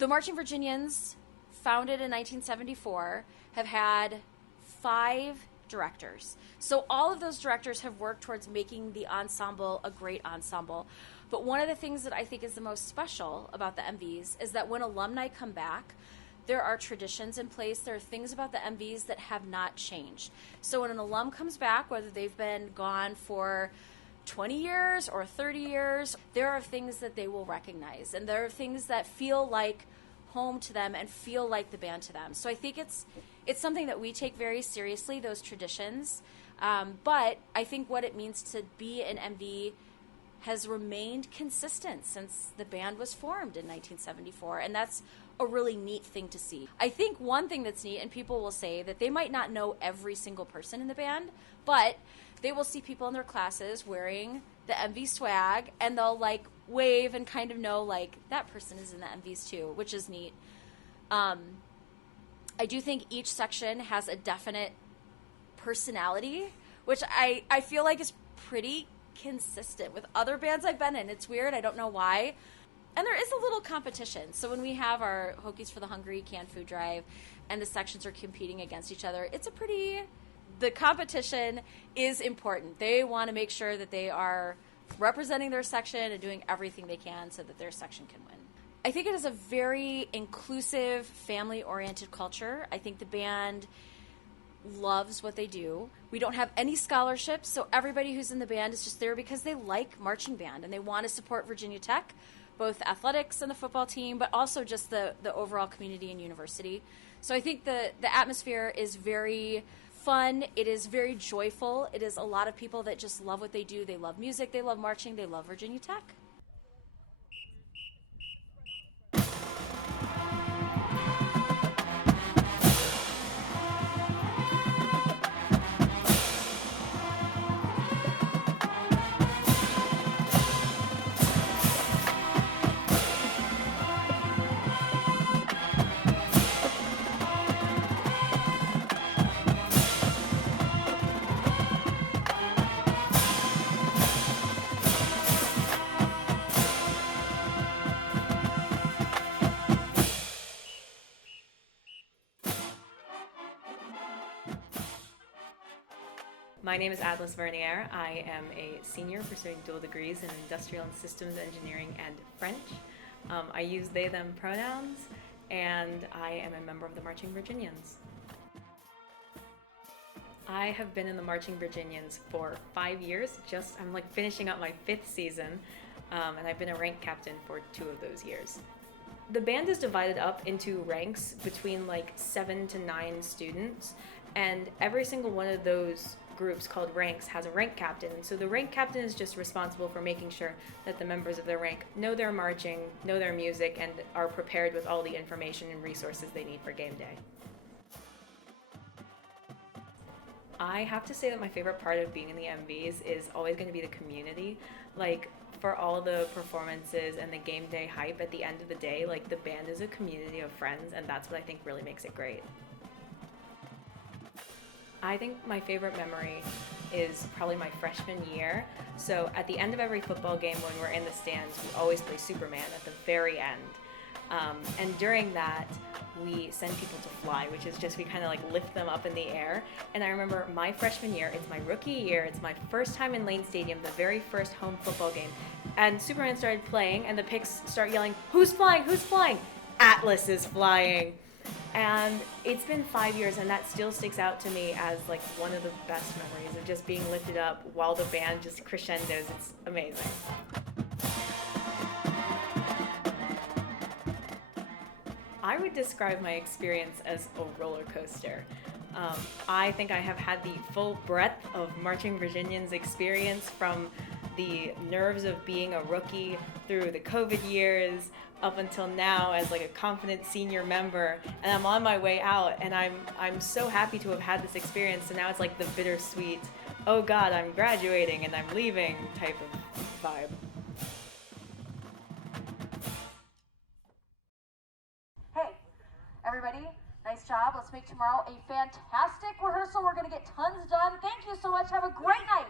The Marching Virginians, founded in 1974, have had 5 directors. So all of those directors have worked towards making the ensemble a great ensemble. But one of the things that I think is the most special about the MVs is that when alumni come back, there are traditions in place. There are things about the MVs that have not changed. So when an alum comes back, whether they've been gone for 20 years or 30 years, there are things that they will recognize. And there are things that feel like home to them and feel like the band to them. So I think it's something that we take very seriously, those traditions. But I think what it means to be an MV has remained consistent since the band was formed in 1974. And that's a really neat thing to see. I think one thing that's neat, and people will say that they might not know every single person in the band, but they will see people in their classes wearing the MV swag, and they'll like wave and kind of know like that person is in the MVs too, which is neat. I do think each section has a definite personality, which I feel like is pretty consistent with other bands I've been in. It's weird. I don't know why. And there is a little competition. So when we have our Hokies for the Hungry canned food drive and the sections are competing against each other, the competition is important. They want to make sure that they are representing their section and doing everything they can so that their section can win. I think it is a very inclusive, family-oriented culture. I think the band loves what they do. We don't have any scholarships, so everybody who's in the band is just there because they like marching band and they want to support Virginia Tech, both athletics and the football team, but also just the overall community and university. So I think the atmosphere is very fun. It is very joyful. It is a lot of people that just love what they do. They love music. They love marching. They love Virginia Tech. My name is Atlas Vernier. I am a senior pursuing dual degrees in Industrial and Systems Engineering and French. I use they, them pronouns, and I am a member of the Marching Virginians. I have been in the Marching Virginians for 5 years. I'm like finishing up my 5th season, and I've been a rank captain for 2 of those years. The band is divided up into ranks between like 7 to 9 students, and every single one of those groups called ranks has a rank captain. And so the rank captain is just responsible for making sure that the members of their rank know their marching, know their music, and are prepared with all the information and resources they need for game day. I have to say that my favorite part of being in the MVs is always going to be the community. Like, for all the performances and the game day hype, at the end of the day, like, the band is a community of friends, and that's what I think really makes it great. I think my favorite memory is probably my freshman year. So at the end of every football game when we're in the stands, we always play Superman at the very end. And during that, we send people to fly, which is just we kind of like lift them up in the air. And I remember my freshman year, it's my rookie year, it's my first time in Lane Stadium, the very first home football game. And Superman started playing and the Pics start yelling, "Who's flying? Who's flying?" Atlas is flying. And it's been 5 years, and that still sticks out to me as like one of the best memories of just being lifted up while the band just crescendos. It's amazing. I would describe my experience as a roller coaster. I think I have had the full breadth of Marching Virginians experience, from the nerves of being a rookie through the COVID years up until now as like a confident senior member, and I'm on my way out, and I'm so happy to have had this experience. So now it's like the bittersweet, oh God, I'm graduating and I'm leaving type of vibe. Hey, everybody, nice job. Let's make tomorrow a fantastic rehearsal. We're going to get tons done. Thank you so much. Have a great night.